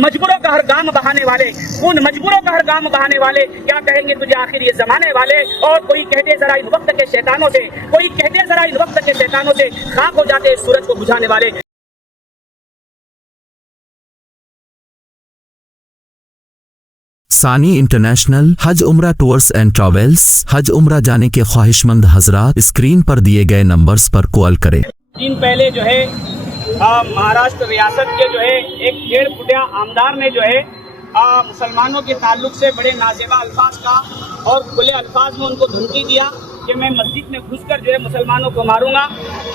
مجبوروں کا ہر گام بہانے والے، ان مجبوروں کا ہر گام بہانے والے، کیا کہیں گے تجھے آخر یہ زمانے والے؟ اور کوئی کہہ دے ذرا ان وقت کے شیطانوں سے، کوئی کہہ دے ذرا ان وقت کے شیطانوں سے، خاک ہو جاتے اس سورج کو بجھانے والے۔ ثانی انٹرنیشنل حج عمرہ ٹورز اینڈ ٹریولز، حج عمرہ جانے کے خواہش مند حضرات اسکرین پر دیے گئے نمبرز پر کال کریں۔ دن پہلے جو ہے مہاراشٹر ریاست کے جو ہے ایک 1.5 فٹیا آمدار نے جو ہے مسلمانوں کے تعلق سے بڑے نازیبا الفاظ کا اور کھلے الفاظ میں ان کو دھمکی دیا کہ میں مسجد میں گھس کر جو ہے مسلمانوں کو ماروں گا۔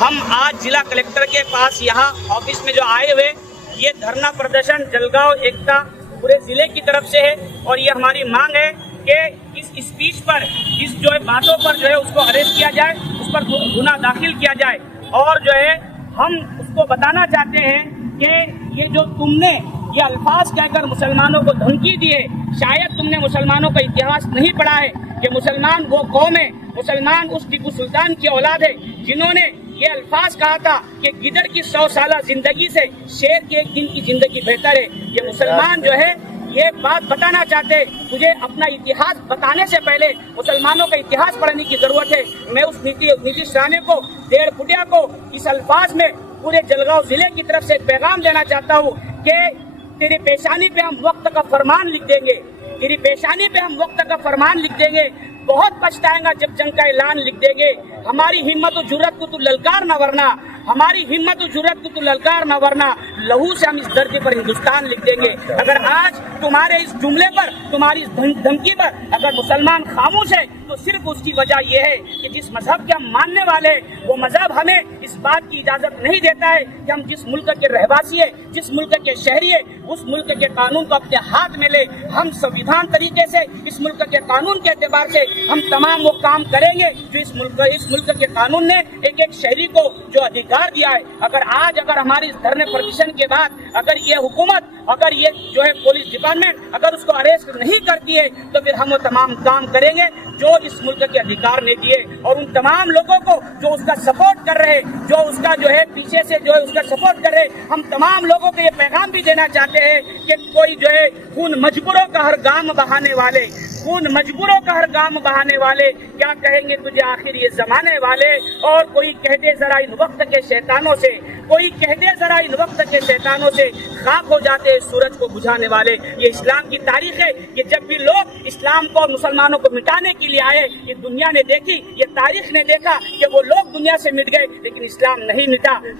ہم آج ضلع کلکٹر کے پاس یہاں آفس میں جو آئے ہوئے، یہ دھرنا پردرشن جلگاؤں ایکتا پورے ضلع کی طرف سے ہے، اور یہ ہماری مانگ ہے کہ اس اسپیچ پر، اس جو ہے باتوں پر جو ہے اس کو اریسٹ کیا جائے، اس پر گناہ داخل کیا جائے، اور جو ہے ہم اس کو بتانا چاہتے ہیں کہ یہ جو تم نے یہ الفاظ کہہ کر مسلمانوں کو دھمکی دی ہے، شاید تم نے مسلمانوں کا اتہاس نہیں پڑھا ہے کہ مسلمان وہ قوم ہے، مسلمان اس ٹیپو سلطان کی اولاد ہے جنہوں نے یہ الفاظ کہا تھا کہ گدڑ کی 100 سالہ زندگی سے شیر کے ایک دن کی زندگی بہتر ہے۔ یہ مسلمان جو ہے یہ بات بتانا چاہتے، تجھے اپنا اتہاس بتانے سے پہلے مسلمانوں کا اتہاس پڑھنے کی ضرورت ہے۔ میں اس نیتیش رانے کو، 1.5 فٹیا کو اس الفاظ میں پورے جلگاؤں ضلع کی طرف سے ایک پیغام دینا چاہتا ہوں کہ تیری پیشانی پہ ہم وقت کا فرمان لکھ دیں گے، تیری پیشانی پہ ہم وقت کا فرمان لکھ دیں گے، بہت پچھتائیں گا جب جنگ کا اعلان لکھ دیں گے۔ ہماری ہمت و جرت کو تو للکار نہ ورنا، ہماری ہمت و جرت کو تو للکار نہ ورنا، لہو سے ہم اس دھرتی پر ہندوستان لکھ دیں گے۔ اگر آج تمہارے اس جملے پر، تمہاری اس دھمکی پر اگر مسلمان خاموش ہے تو صرف اس کی وجہ یہ ہے کہ جس مذہب کے ہم ماننے والے ہیں وہ مذہب ہمیں اس بات کی اجازت نہیں دیتا ہے کہ ہم جس ملک کے رہواسی ہیں، جس ملک کے شہری ہیں، اس ملک کے قانون کو اپنے ہاتھ میں لے۔ ہم سنویدھان طریقے سے اس ملک کے قانون کے اعتبار سے ہم تمام وہ کام کریں گے جو اس ملک کے قانون نے ایک ایک شہری کو جو ادھیکار دیا ہے۔ اگر ہماری اس دھرنے پردرشن کے بعد اگر یہ حکومت، اگر یہ جو ہے پولیس ڈپارٹمنٹ اگر اس کو اریسٹ نہیں کرتی ہے تو پھر ہم وہ تمام کام کریں گے جو اس ملک کے ادھیکار نے دیے، اور ان تمام لوگوں کو جو اس کا سپورٹ کر رہے، جو اس کا جو ہے پیچھے سے جو ہے اس کا سپورٹ کر رہے، ہم تمام لوگوں کو یہ پیغام بھی دینا چاہتے ہیں کہ کوئی جو ہے خون مجبوروں کا ہر گام بہانے والے، خون مجبوروں کا ہر گام بہانے والے، کیا کہیں گے تجھے آخر یہ زمانے والے؟ اور کوئی کہہ دے ذرا ان وقت کے شیطانوں سے، کوئی کہہ دے ذرا ان وقت کے شیطانوں سے، خاک ہو جاتے اس سورج کو بجھانے والے۔ یہ اسلام کی تاریخ ہے کہ جب بھی لوگ اسلام کو اور مسلمانوں کو مٹانے کے لیے آئے، یہ دنیا نے دیکھی، یہ تاریخ نے دیکھا کہ وہ لوگ دنیا سے مٹ گئے لیکن اسلام نہیں مٹا۔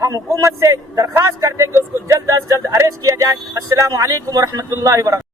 ہم حکومت سے درخواست کرتے کہ اس کو جلد از جلد اریسٹ کیا جائے۔ السلام علیکم ورحمۃ اللہ وبرکاتہ۔